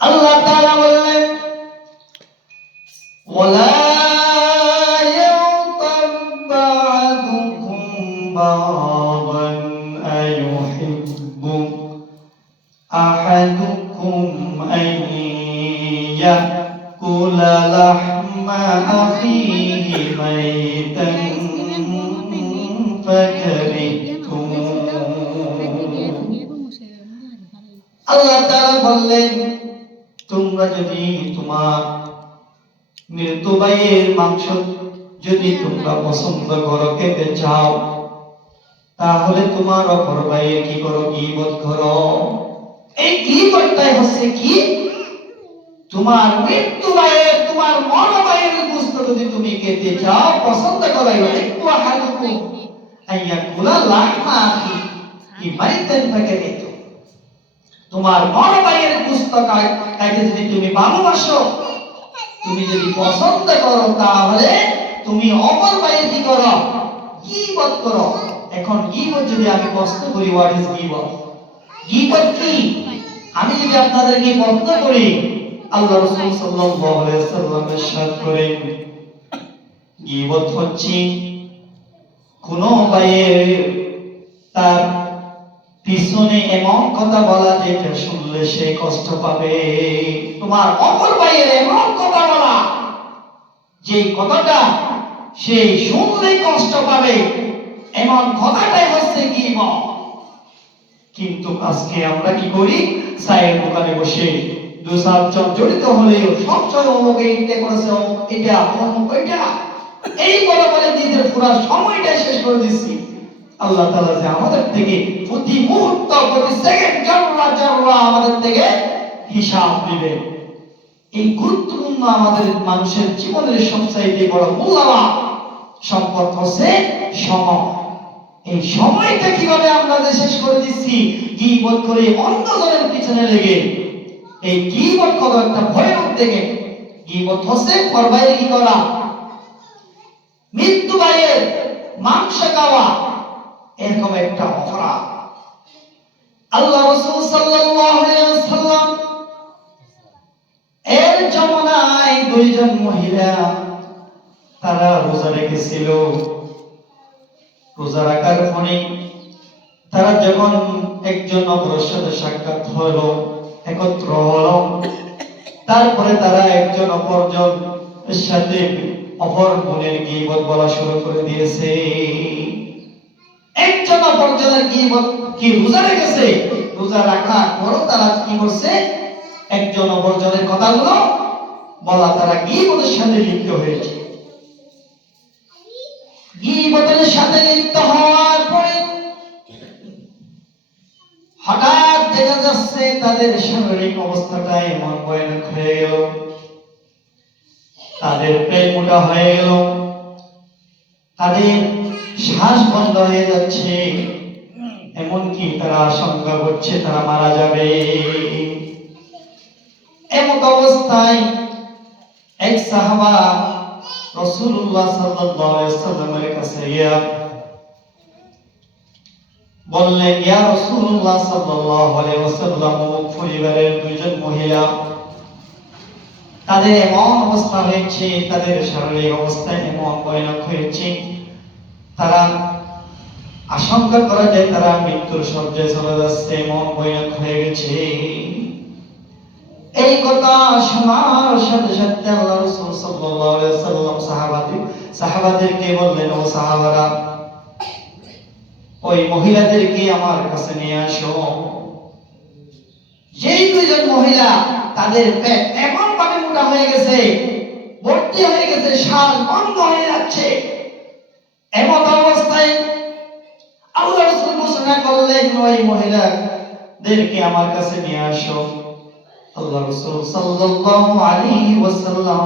আল্লাহ তাআলা বললেন ওয়ালা ইয়াগতাব বা'দুকুম বা'দান আয়ুহিব্বু আহাদুকুম আন ইয়াকুলা লাহমা আখিহি মাইতান ফাকারিহতুম। আল্লাহ তাআলা বললেন তোমরা যদি তোমার মৃত্যু ভাইয়ের মাংস যদি তোমরা পছন্দ করো, খেতে চাও, তাহলে তোমার অপর ভাইয়ের কি করো? গীবত করো। এই গীবতটাই হচ্ছে কি? তোমার মৃত্যু ভাইয়ের, তোমার মর ভাইয়ের গোশত যদি তুমি খেতে চাও, পছন্দ করো, একটু হালুকু আইয়াকুলা লাহমা আখি মাইতান ফাকারিহতুম। তোমার মর ভাইয়ের গোশত খাইতে যদি তুমি ভালোবাসো, তুমি যদি পছন্দ করো, তাহলে তুমি অপর ভাইয়ের কি করো? গীবত করো। এখন গীবত যদি আমি প্রশ্ন করি, হোয়াট ইজ গীবত? গীবত কি? আমি যদি আপনাদেরকে প্রশ্ন করি, আল্লাহ রাসূল সাল্লাল্লাহু আলাইহি ওয়াসাল্লাম ইরশাদ করেন, গীবত হচ্ছে কোন ভাইয়ের তার পিছনে এমন কথা বলা যেটা শুনলে সে কষ্ট পাবে। তোমার অপর ভাইয়ের এমন কথা বলা যে কথাটা সে শুনলে কষ্ট পাবে, এমন কথাটাই হচ্ছে গীবত। কিন্তু আজকে আমরা কি করি? চায়ের দোকানে বসে দু চারজন জড়িত হলেও সবসময় অমুক এইটা করেছে, অমুক এটা, অমুক ওইটা, এই বলে বলে নিজের পুরো সময়টা শেষ করে দিচ্ছি। আল্লাহ তাআলা যে আমাদের থেকে প্রতি মুহূর্ত, প্রতি সেকেন্ড, জাররা জাররা আমাদের থেকে হিসাব নেবে। এই গুরুত্বপূর্ণ আমাদের মানুষের জীবনের সবচাইতে বড় মূল্যবান সম্পদ হচ্ছে সময়। এই সময়টা কিভাবে আমরা যে শেষ করে দিচ্ছি গীবত করে, অন্যজনের পিছনে লেগে। এই গীবত কত একটা ভয়ানক দেখে। গীবত হচ্ছে পরবাইরে কি করা? মৃত্যু ভাইয়ের মাংস খাওয়া, এরকম একটা অপরাধ। আল্লাহ রাসূল সাল্লাল্লাহু আলাইহি ওয়াসাল্লাম এর জামানায় দুইজন মহিলা তারা রোজা রেখেছিল। রোজা রাখার পরে তারা যখন একজন অপরের সাথে সাক্ষাৎ হলো, একত্র হলো, তারপরে তারা একজন অপরজনের সাথে অপর বোনের গীবত বলা শুরু করে দিয়েছে। একজন অপরজনের গীবত কি রোজা রেখেছে, রোজা রাখার পরও তারা কি করছে? একজন অপরজনের কথাগুলো বলা, তারা গীবতের সাথে লিপ্ত হয়েছে। গীবতের সাথে লিপ্ত হওয়ার পরে হঠাৎ দেখা যাচ্ছে তাদের শারীরিক অবস্থাটা এমন ভয়ানক হয়ে গেল, তাদের পেট মোটা হয়ে গেল, তাদের শ্বাস বন্ধ হয়ে যাচ্ছে, এমনকি তারা আশঙ্কা করছে তারা মারা যাবে। এমন অবস্থায় এক সাহাবা রাসূলুল্লাহ সাল্লাল্লাহু আলাইহি ওয়াসাল্লামের কাছে গিয়ে বললেন, ইয়া রাসূলুল্লাহ সাল্লাল্লাহু আলাইহি ওয়াসাল্লাম, পরিবারের দুইজন মহিলা তাদের এমন অবস্থা হয়েছে, তাদের শারীরিক অবস্থা এমন ভয়ানক হয়েছে, তারা আশঙ্কা করা যায় তারা মৃত্যুর শয্যায় চলে যাচ্ছে, এমন ভয়ানক হয়ে গেছে। এই কথা শোনার সাথে সাথে আল্লাহ রাসূল সাল্লাল্লাহু আলাইহি ওয়াসাল্লাম সাহাবাদেরকে বললেন, ও সাহাবারা, ওই মহিলাদেরকে আমার কাছে নিয়ে আসো। যেই দুইজন মহিলা তাদের পেট এমন ভাবে মোটা হয়ে গেছে, ভর্তি হয়ে গেছে, শ্বাস বন্ধ হয়ে যাচ্ছে, এমন অবস্থায় আল্লাহ রাসূল ঘোষণা করলেন, ওই মহিলাদেরকে আমার কাছে নিয়ে আসো। আল্লাহ রাসূল সাল্লাল্লাহু আলাইহি ওয়াসাল্লাম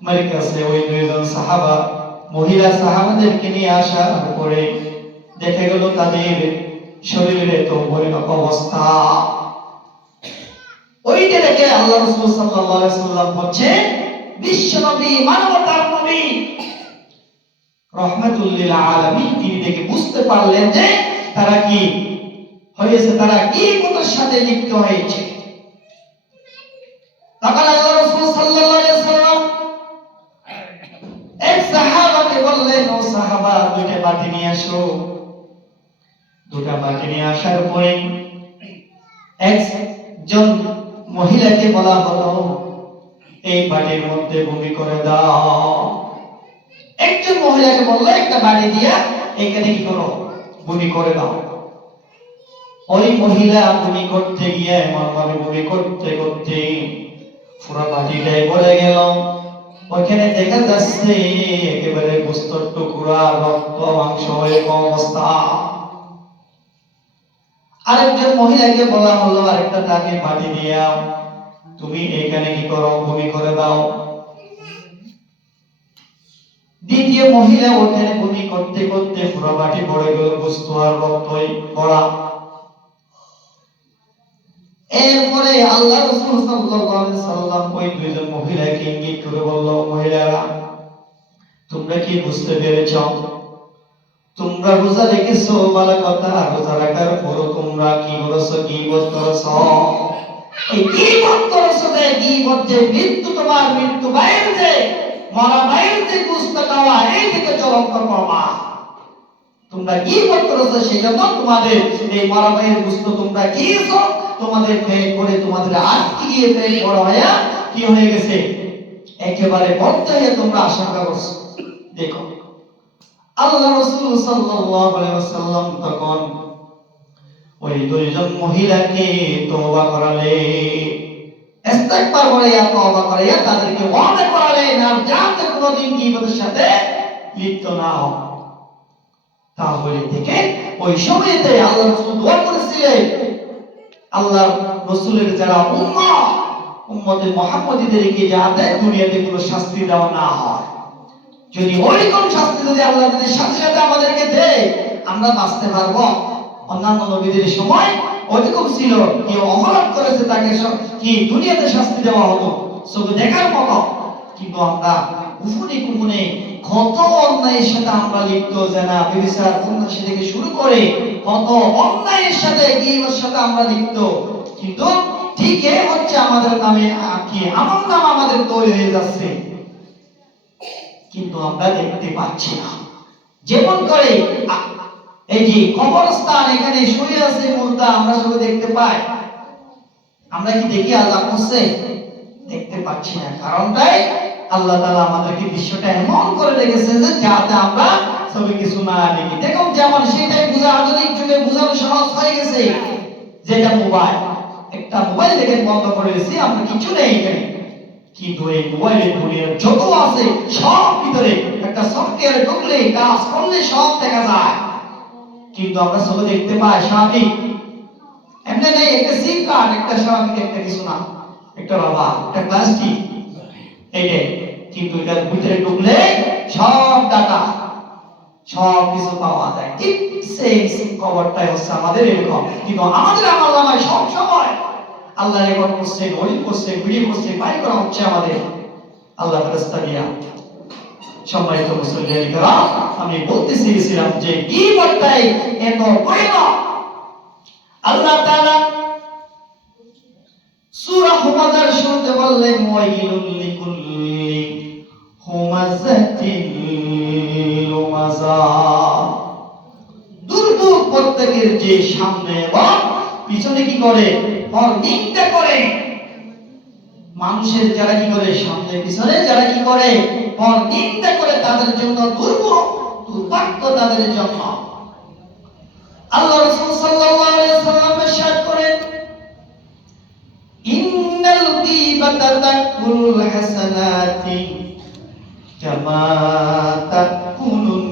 আমার কাছে ওই দুইজন সাহাবা, মহিলা সাহাবাদেরকে নিয়ে আসার পরে দেখা গেল তাদের শরীরে তো ভয়ানক অবস্থা। ওইটা দেখে আল্লাহ রাসূল সাল্লাল্লাহু আলাইহি ওয়াসাল্লাম হচ্ছে বিশ্বনবী, মানবতার নবী, রাহমাতুল লিল আলামিন, তিনি দেখে বুঝতে পারলেন যে তারা কি হয়েছে, তারা গীবতের সাথে লিপ্ত হয়েছে। তখন আল্লাহ রাসূল সাল্লাল্লাহু আলাইহি ওয়াসাল্লাম এক সাহাবাকে বললেন, ও সাহাবা, দুইটা বাটি নিয়ে আসো। দুটা বাটি নিয়ে আসার পরে একজন মহিলাকে বলা হলো, এই বাটির মধ্যে বমি করে দাও। একজন মহিলাকে বললো, একটা বাটি দিয়া এখানে কি করো, বমি করে দাও। ওই মহিলা বমি করতে গিয়ে এমন ভাবে বমি করতে করতে পুরো বাটিটাই ভরে গেল। ওখানে দেখা যাচ্ছে একেবারে গোস্তের টুকরা, রক্ত মাংস এরকম অবস্থা। আরেকজন মহিলাকে বলা হলো, আরেকটা তাকে বাটি দিয়া তুমি এখানে কি করো, বমি করে দাও। দ্বিতীয় মহিলা ওখানে বমি করতে করতে পুরো বাটি ভরে গেল, গোস্ত আর রক্তই ভরা। এরপরে আল্লাহ রাসূল সাল্লাল্লাহু আলাইহি সাল্লাম ওই দুইজন মহিলাকে ইঙ্গিত করে বলল, মহিলারা, তোমরা কি বুঝতে পেরেছো? তোমরা রোজা রেখেছো ভালো কথা, রোজা রাখার পরও তোমরা কি করেছো, গীবত করেছো। এই গীবত করেছো, যে গীবত, যে মৃত্যু, তোমার মৃত্যু বাইরে, যে মরা বাইরে, যে গুস্ত খাওয়া, এই থেকে চলন্ত করবা। তোমরা গীবত করেছো, সেই জন্য তোমাদের এই মরা বাইরের গুস্ত তোমরা খেয়েছো, তোমাদের পেট ভরে, তোমাদের আটকে গিয়ে পেট বড় হয়ে কি হয়ে গেছে, একেবারে বদ্ধ হয়ে তোমরা আশঙ্কা করছো। দেখো আল্লাহ রাসূল সাল্লাল্লাহু আলাইহি ওয়াসাল্লাম তখন ওই দুইজন মহিলাকে তওবা করালেন, ইস্তিগফার করে তওবা করে তাদেরকে ওয়াদা করালেন আর যাতে কোনোদিন গীবতের সাথে লিপ্ত না হয়। তাহলে থেকে ওই সময়তে আল্লাহ রাসূল দোয়া করেছিলেন, আল্লাহ রাসূলের যারা উম্মতে মুহাম্মাদীদেরকে যাতে দুনিয়াতে কোনো শাস্তি দেওয়া না হয়। যদি ওইরকম শাস্তি যদি আল্লাহ যদি সাথে সাথে আমাদেরকে দেয়, আমরা বাঁচতে পারবো। অন্যান্য নবীদের সময় ওইরকম ছিল, কেউ অপরাধ করেছে তাকে কি দুনিয়াতে শাস্তি দেওয়া হতো, শুধু দেখার মতো। কিন্তু আমরা উফুনি কুফুনে কত অন্যায়ের সাথে আমরা লিপ্ত, জানা ব্যভিচার সন্ন্যাসী থেকে শুরু করে কত অন্যায়ের সাথে, গীবতের সাথে আমরা লিপ্ত। কিন্তু ঠিকই হচ্ছে আমাদের নামে কি আমার নাম আমাদের তৈরি হয়ে যাচ্ছে, কিন্তু আমরা দেখতে পাচ্ছি না। যেমন করে এই যে কবরস্থান, এখানে শুয়ে আছে মুর্দা, আমরা সবাই দেখতে পাই। আমরা কি দেখি আল্লাহ করছে? দেখতে পাচ্ছি না। কারণটাই আল্লাহ তাআলা আমাদেরকে বিশ্বটা এমন করে রেখেছেন যে যাতে আমরা সবই কিছু না দেখি। দেখুন যেমন সেটাই বোঝা, আধুনিক যুগে বোঝানো সহজ হয়ে গেছে। যেটা মোবাইল, একটা মোবাইল দেখে বন্ধ করে দিয়েছি, আমরা কিছু নেই এখানে, কিন্তু এই মোবাইলের দুনিয়ার যত আছে সব ভিতরে একটা সফটওয়্যার ঢুকলে, কাজ করলে সব দেখা যায়। কিন্তু আমরা সব দেখতে পাই স্বাভাবিক, এমনি নেই। একটা সিম কার্ড, একটা স্বাভাবিক, একটা কিছু না, একটা রাবার, একটা প্লাস্টিক, এইটাই। কিন্তু এটার ভিতরে ঢুকলে সব ডাটা, সব কিছু পাওয়া যায়। ঠিক সেই কভারটাই হচ্ছে আমাদের এরকম। কিন্তু আমাদের আমলনামায় সব সময় আল্লাহ রেকর্ড করছে, ওই করছে, ভিডিও করছে, বাই করা হচ্ছে আমাদের আল্লাহ ফেরেশতা দিয়া। সম্মানিত মুসলিম کرام, আমি বলতে চেয়েছিলাম যে গীবতটাই এত ভয়ানক। আল্লাহ তাআলা সূরা হুমাযার শুরুতে বললেন, ওয়াইলুল লিকুল্লি হুমাযাতিন লুমাযা। দুর্ভোগ প্রত্যেকের যে সামনে এবং পিছনে কি করে, নিন্দা করে। মানুষের যারা কি করে, সামনে পিছনে যারা কি করে, নিন্দা করে, তাদের জন্য দুর্ভোগ, দুর্ভাগ্য তাদের জন্য। আল্লাহ রাসূল সাল্লাল্লাহু আলাইহি ওয়াসাল্লাম ইরশাদ করেন, ইন্নাল গীবাতা তাকুলুল হাসানাতি কামা তাকুলুন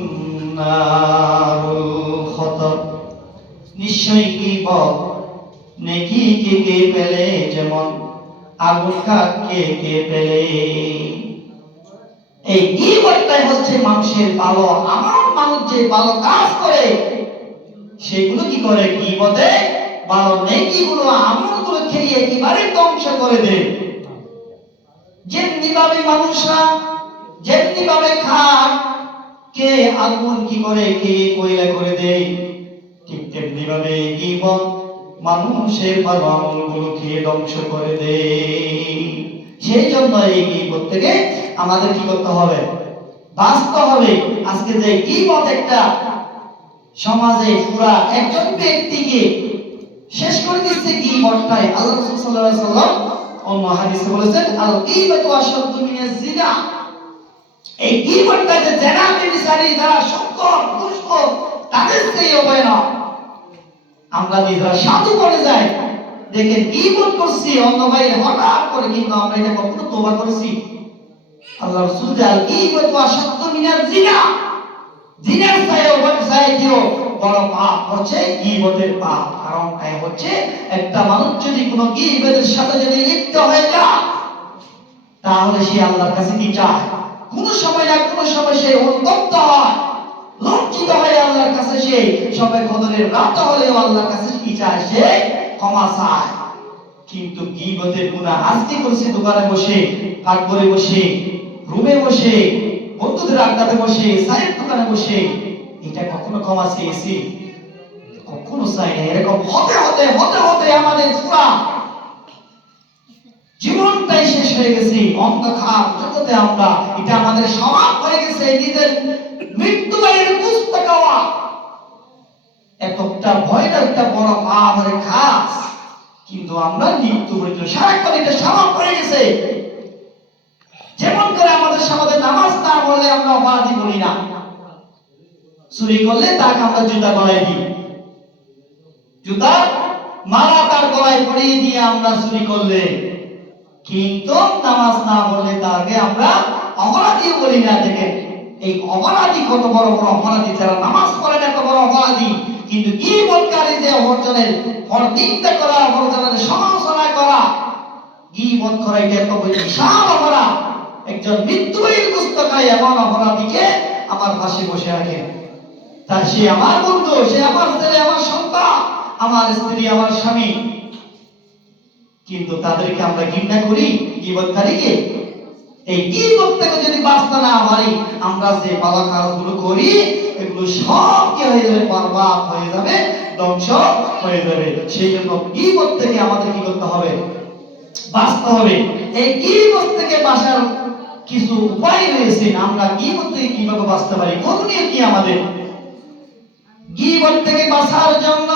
নারুল খতব। নিশ্চয়ই গীবত নেকিকে কে পেলে যেমন আগুন কে পেলে। এই গীবতটাই হচ্ছে মানুষের ভালো আমল, মানুষ যে ভালো কাজ করে সেগুলো কি করে, গীবতে ভালো নেকিগুলো, আমলগুলো খেয়ে একেবারে ধ্বংস করে দেয়। যেমনি ভাবে মানুষরা যেমনি ভাবে খায়, কে আগুন কি করে, কে কয়লা করে দেয়, ঠিক তেমনি ভাবে গীবত মানুষের ভালো আমলগুলো খেয়ে ধ্বংস করে দেয়। সেই জন্য এই গীবত থেকে আমাদের কি করতে হবে, বাঁচতে হবে। আজকে যে গীবত একটা সমাজে পুরা একজন ব্যক্তিকে শেষ করে দিচ্ছে গীবতটাই। আল্লাহ রাসূল সাল্লাল্লাহু আলাইহি ওয়াসাল্লাম অন্য হাদিসে বলেছেন, আল গীবাতু আশাদ্দু মিনাজ জিনা। এই গীবতটা যে জেনা ব্যভিচারী যারা শঙ্কর দুষ্ট তাদের চেয়ে ভয়ানক। আমরা নিজেরা সাধু বলে যাই, দেখেন গীবত করছি অন্য ভাই হঠাৎ করে, কিন্তু আমরা এটা কখনো তওবা করেছি? আল্লাহ রাসূল যে আল গীবাতু আশাদ্দু মিনাজ জিনা, জিনার চাইতেও বড় পাপ হচ্ছে গীবতের পাপ। কারণটাই হচ্ছে একটা মানুষ যদি কোনো গীবতের সাথে যদি লিপ্ত হয়ে যায়, তাহলে সে আল্লাহর কাছে কি চায়? কোন সময় না কোন সময় সে অনুতপ্ত হয়, লজ্জিত হয় আল্লাহর কাছে। সে সবাই কদরের রাত হলেও আল্লাহর কাছে কি চায়? সে ক্ষমা চায়। কিন্তু গীবতের গুনাহ আজকে করছে দোকানে বসে, পাক করে বসে, রুমে বসে, বন্ধুদের আড্ডাতে বসে, চায়ের দোকানে বসে, এটা কখনো ক্ষমা চেয়েছি? কখনো চাই না। এরকম হতে হতে হতে হতে আমাদের পুরা জীবনটাই শেষ হয়ে গেছে অন্ধকার জগতে। আমরা এটা আমাদের স্বভাব হয়ে গেছে, নিজের মৃত্যু এর বুঝতে পাওয়া এতটা ভয়টা একটা বড় পাপ আমাদের খাস। কিন্তু আমরা মৃত্যু পর্যন্ত সারাক্ষণ এটা স্বভাব হয়ে গেছে। যেমন করে আমাদের সমাজে নামাজ না পড়লে আমরা অপরাধী বলি না, চুরি করলে তাকে আমরা জুতা গলায় দিই, জুতা মালা তার গলায় পরিয়ে দিয়ে আমরা চুরি করলে, কিন্তু নামাজ না পড়লে তাকে আমরা অপরাধীও বলি না। দেখেন এই অপরাধী কত বড় বড় অপরাধী, যারা নামাজ পড়ে না এত বড় অপরাধী, কিন্তু গীবতকারী যে অপরজনের নিন্দা করা, অপরজনের সমালোচনা করা, গীবত করা, এটা এত বিশাল অপরাধ। একজন মৃত্যুর পুস্তকায় এমন অপরাধীকে আমার পাশে বসে রাখে, তা সে আমার বন্ধু, সে আমার ছেলে, আমার সন্তান, আমার স্ত্রী, আমার স্বামী, কিন্তু তাদেরকে আমরা ঘৃণা করি গীবতকারীকে। এই গীবত থেকে যদি বাঁচতে না পারি, আমরা যে ভালো কাজগুলো করি এগুলো সব কি হয়ে যাবে? বরবাদ হয়ে যাবে, ধ্বংস হয়ে যাবে। সেই জন্য গীবত থেকে আমাদের কি করতে হবে? বাঁচতে হবে। এই গীবত থেকে বাঁচার কিছু উপায় রয়েছে। আমরা গীবত থেকে কিভাবে বাঁচতে পারি, করণীয় কি আমাদের? গীবত থেকে বাঁচার জন্য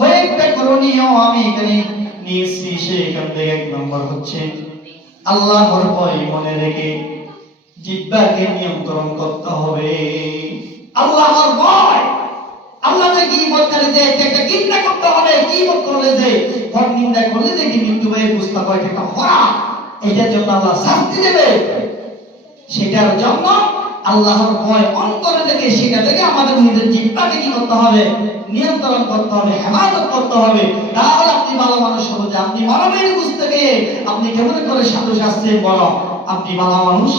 কয়েকটা করণীয় আমি এখানে নিয়েছি। সেখান থেকে এক নম্বর হচ্ছে আল্লাহর ভয় মনে রেখে জিহ্বাকে নিয়ন্ত্রণ করতে হবে। আল্লাহর ভয়, আল্লাহ যে গীবতকারী যে একটা ঘৃণা করতে হবে। গীবত করলে যে, নিন্দা করলে যে মৃত্যু হয়ে পুস্তক হয়, এটা অপরাধ, এটার জন্য আল্লাহ শাস্তি দেবে। সেটার জন্য আল্লাহর ভয় অন্তরে থেকে, সেটা থেকে আমাদের নিজের জিহ্বাকে কি করতে হবে? নিয়ন্ত্রণ করতে হবে, হেফাজত করতে হবে। তাহলে আপনি ভালো মানুষ হবে। যে আপনি মানবের বুঝতে গিয়ে আপনি কেমন করে সাধু শাস্ত্রের বড়, আপনি ভালো মানুষ।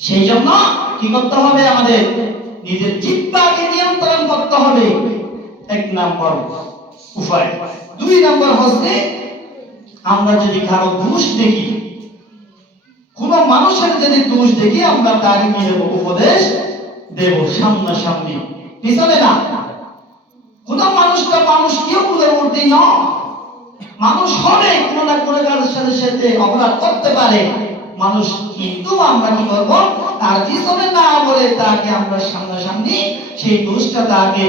সেই জন্য কি করতে হবে? আমাদের নিজের জিহ্বাকে নিয়ন্ত্রণ করতে হবে, এক নম্বর উপায়। দুই নম্বর হচ্ছে আমরা যদি কারো দোষ দেখি, কোন মানুষের যদি দোষ দেখি, আমরা তার নিয়ে উপদেশ দেব সামনাসামনি, পিছনে না। কোন মানুষটা মানুষ কেউ ভুলের মধ্যে নয়, মানুষ হবে কোন না কোন কাজের সাথে সাথে অপরাধ করতে পারে মানুষ, কিন্তু আমরা কি করব? তার পিছনে না বলে তাকে আমরা সামনাসামনি সেই দোষটা তাকে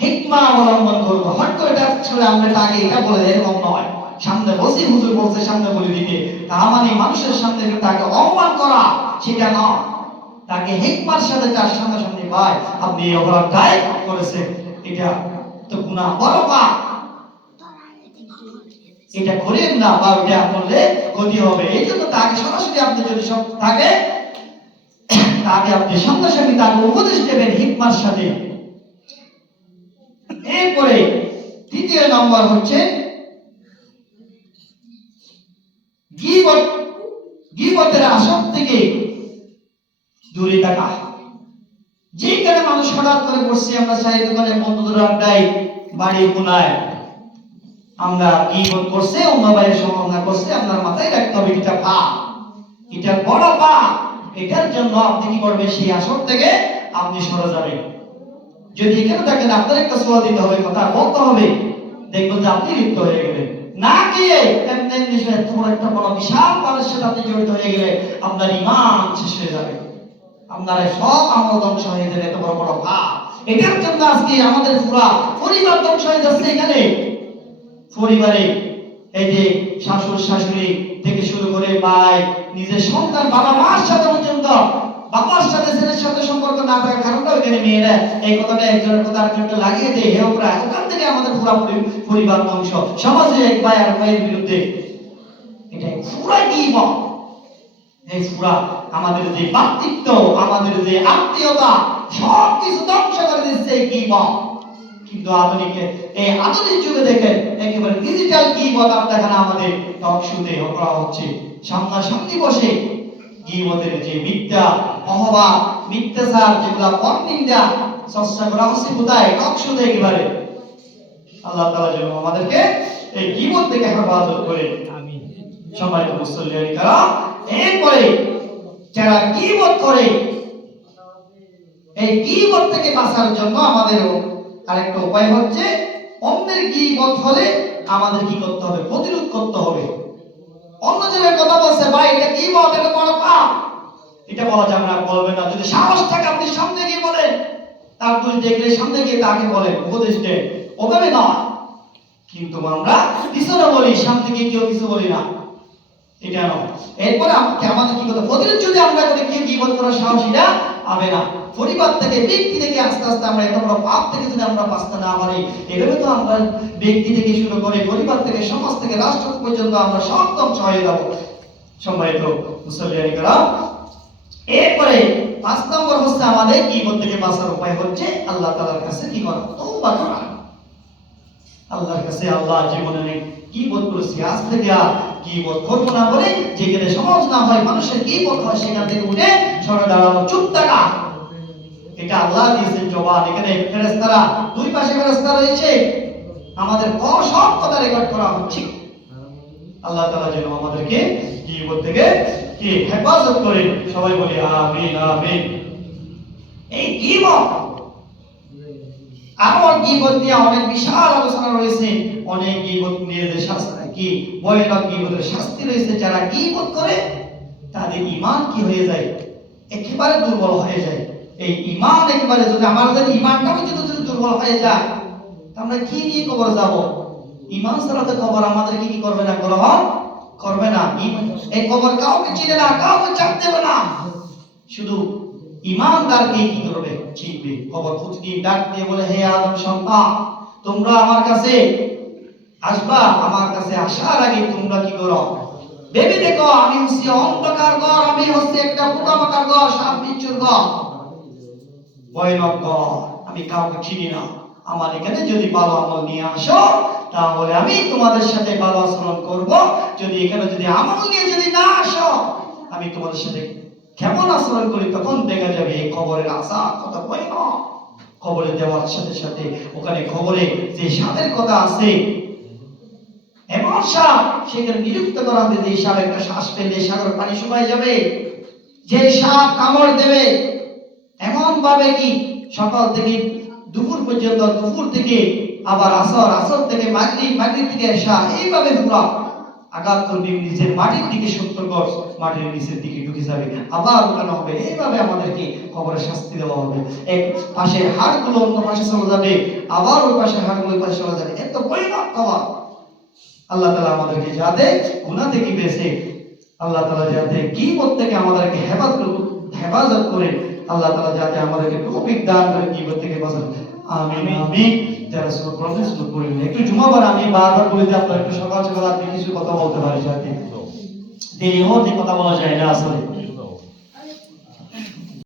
হিকমা অবলম্বন করবো। হট করে এটা ছুড়ে আমরা তাকে এটা বলে এরকম নয়। সামনে বসে হুজুর বলছে সামনে বলে দিতে, তা মানে মানুষের সামনে তাকে অপমান করা, সেটা নয়। তাকে হিকমার সাথে তার সামনাসামনি, ভাই আপনি এই অপরাধটাই করেছেন, এটা তো গুনাহ, বড় পাপ, এটা করেন না, বা ওটা করলে ক্ষতি হবে। এই জন্য তাকে সরাসরি আপনি যদি সব থাকে, তাকে আপনি সামনাসামনি তাকে উপদেশ দেবেন হিকমার সাথে। এরপরে তৃতীয় নম্বর হচ্ছে গীবতের আসক্তি থেকে দূরে থাকা। যেখানে মানুষ হঠাৎ করে বসছি, আমরা চায়ের দোকানে, বন্ধুদের আড্ডায়, বাড়ির কোনায়, আমরা গীবত করছে, অন্য ভাইয়ের সমালোচনা করছে, আপনার মাথায় রাখতে হবে এটা পাপ, এটা বড় পাপ। এটার জন্য আপনি কি করবেন? সেই আসর থেকে আপনি সরে যাবেন। যদি এখানে থাকেন, আপনার একটা সোয়া দিতে হবে, কথা বলতে হবে, দেখবেন যে আপনি লিপ্ত হয়ে গেলেন। না গিয়ে লেনদেন বিষয়ে এত বড় একটা বড় বিশাল মানুষের সাথে আপনি জড়িত হয়ে গেলে আপনার ঈমান শেষ হয়ে যাবে, আপনার সব আমল ধ্বংস হয়ে যাবে, এত বড় বড় পাপ। এটার জন্য আজকে আমাদের পুরা পরিবার ধ্বংস হয়ে যাচ্ছে। এখানে পরিবারে এই যে শাশুড় শাশুড়ি থেকে শুরু করে ভাই, নিজের সন্তান, বাবা মার সাথে পর্যন্ত, বাবার সাথে ছেলের সাথে সম্পর্ক না থাকার কারণটা ওইখানে মেয়েরা এই কথাটা একজনের কথা আরেকজনকে লাগিয়ে দেয়, হে ওরা, ওখান থেকে আমাদের পুরা পরিবার ধ্বংস, সমাজে এক ভাই আর ভাইয়ের বিরুদ্ধে। এটাই পুরা গীবত। এই পুরা আমাদের যে ব্যক্তিত্ব, আমাদের যে আত্মীয়তা, সব কিছু ধ্বংস করে দিচ্ছে এই গীবত। কিন্তু এই আধুনিক যুগে দেখেন একেবারে ডিজিটাল গীবত আপনাখানে আমাদের টক শোতে করা হচ্ছে, সামনাসামনি বসে গীবতের যে মিথ্যা অহবাদ, মিথ্যাচার, যেগুলা পরনিন্দা চর্চা করা হচ্ছে কোথায়? টক শোতে। একেবারে আল্লাহ তাআলা যেন আমাদেরকে এই গীবত থেকে হেফাজত করে। আমিন। সম্মানিত মুসল্লিয়ান কিরাম, এরপরে যারা গীবত করে, এই গীবত থেকে বাঁচার জন্য আমাদেরও আরেকটা উপায় হচ্ছে, অন্যের গীবত হলে আমাদের কি করতে হবে? প্রতিরোধ করতে হবে। অন্যজনের কথা বলছে, ভাই এটা গীবত, এটা বড় পাপ, এটা বলা যাবে না, বলবেন না। যদি সাহস থাকে আপনি সামনে গিয়ে বলেন, তার দোষ দেখলে সামনে গিয়ে তাকে বলেন, উপদেশ দেন, ওভাবে নয়। কিন্তু আমরা পিছনে বলি, সামনে গিয়ে কেউ কিছু বলি না, এটা নয়। এরপরে আমাদের কি করতে? প্রতিরোধ যদি আমরা করি, কেউ গীবত করার সাহস এটা হবে না। পরিবার থেকে, ব্যক্তি থেকে আস্তে আস্তে আমরা এত বড় পাপ থেকে যদি আমরা বাঁচতে না পারি, এভাবে তো আমরা ব্যক্তি থেকে শুরু করে পরিবার থেকে, সমাজ থেকে, রাষ্ট্র পর্যন্ত আমরা সব ধ্বংস হয়ে যাব। সম্মানিত মুসল্লিয়ান কিরাম, এরপরে 5 নম্বর হচ্ছে আমাদের গীবত থেকে বাঁচার উপায় হচ্ছে আল্লাহ তাআলার কাছে কি করা? তওবা করা। আল্লাহর কাছে, আল্লাহ জীবনে গীবত করেছি, আজ থেকে আর গীবত করব না বলে যেখানে সমাজ না হয়, মানুষের গীবত হয়, সেখান থেকে উঠে সরে দাঁড়ানো, চুপ থাকা। এটা আল্লাহ দিয়েছেন জবান। এখানে ফেরেশতারা, দুই পাশে ফেরেশতা রয়েছে, আমাদের সব কথা রেকর্ড করা হচ্ছে। আল্লাহ তাআলা যেন আমাদেরকে গীবত থেকে কি হেফাজত করে। সবাই বলি আমিন, আমিন। এই গীবত, আমার গীবত নিয়ে অনেক বিশাল আলোচনা রয়েছে, অনেক গীবত নিয়ে যে শাস্তি, কি ভয়ানক গীবতের শাস্তি রয়েছে। যারা গীবত করে তাদের ঈমান কি হয়ে যায়? একেবারে দুর্বল হয়ে যায়। এই ঈমান একেবারে, যদি আমাদের ঈমানটা যদি দুর্বল হয়ে যায়, আমরা কি নিয়ে কবর যাব? ঈমান ছাড়া তো কবর আমাদের কি করবে না? গ্রহণ করবে না। এই কবর কাউকে চিনে না, কাউকে চাপ দেবে না, শুধু ঈমানদারকে কি করবে? চিনবে। কবর প্রতিদিন ডাক দিয়ে বলে, হে আদম সন্তান, তোমরা আমার কাছে আসবা। আমার কাছে আসার আগে তোমরা কি করো? ভেবে দেখো, আমি হচ্ছি অন্ধকার ঘর, আমি হচ্ছি একটা পোকামাকড় ঘর, সাপ বিচ্ছুর ঘর, ভয়ানক ঘর, আমি কাউকে চিনি না। আমার এখানে যদি ভালো আমল নিয়ে আসো, তাহলে আমি তোমাদের সাথে ভালো আচরণ করব। যদি এখানে যদি আমল নিয়ে যদি না আসো, আমি তোমাদের সাথে কেমন আচরণ করি, তখন দেখা যাবে এই কবরের আযাব কত ভয়ানক। কবরে দেওয়ার সাথে সাথে ওখানে কবরে যে সাপের কথা আছে, এমন সাপ, সেখানে বিরক্ত করা হবে। যে সাপ একটা শ্বাস পেলে সাগরের পানি শুকায় যাবে, যে সাপ কামড় দেবে এমন ভাবে কি সকাল থেকে দুপুর পর্যন্ত, দুপুর থেকে আবার আসর, আসর থেকে মাগরিব, মাগরিব থেকে এশা, এইভাবে পুরো আঘাত করবে নিচের মাটির দিকে, 70 গজ মাটির নিচের দিকে ঢুকে যাবে, আবার উঠানো হবে। এইভাবে আমাদেরকে কবরে শাস্তি দেওয়া হবে। এক পাশের হাড়গুলো অন্য পাশে চলে যাবে, আবার ওই পাশের হাড়গুলো ওই পাশে চলে যাবে। এত ভয়ানক কবর। আল্লাহ তাআলা আমাদেরকে যাতে গুনাহ থেকে বেঁচে, আল্লাহ তাআলা যাতে গীবত থেকে আমাদেরকে হেফাজত করে, আল্লাহ তাআলা যাতে আমাদেরকে তৌফিক দান করে গীবত থেকে বাঁচান। আমিন, আমিন। যারা সুন্নাত পড়েন সুন্নাত পড়েন। একটু জুমাবার আমি বারবার বলে দিই, আপনারা একটু সকাল সকাল আপনি কিছু কথা বলতে পারেন, সাথে দেরি হতে কথা বলা যায় না আসলে।